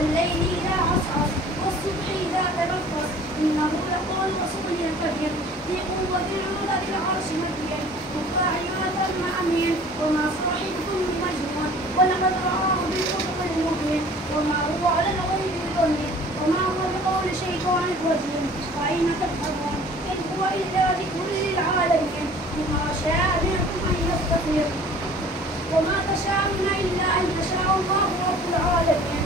والليل إذا عسعس والصبح إذا تنفس إنه لقول رسول كريم ذي قوة عند ذي العرش مكين مطاع ثم أمين وما صاحبكم بمجنون ولقد رآه بالأفق المبين وما هو على الغيب بضنين وما هو بقول شيطان رجيم فأين تذهبون إن هو إلا ذكر للعالمين لما شاء منكم أن يستغفر وما تشاءون إلا أن يشاء الله رب العالمين.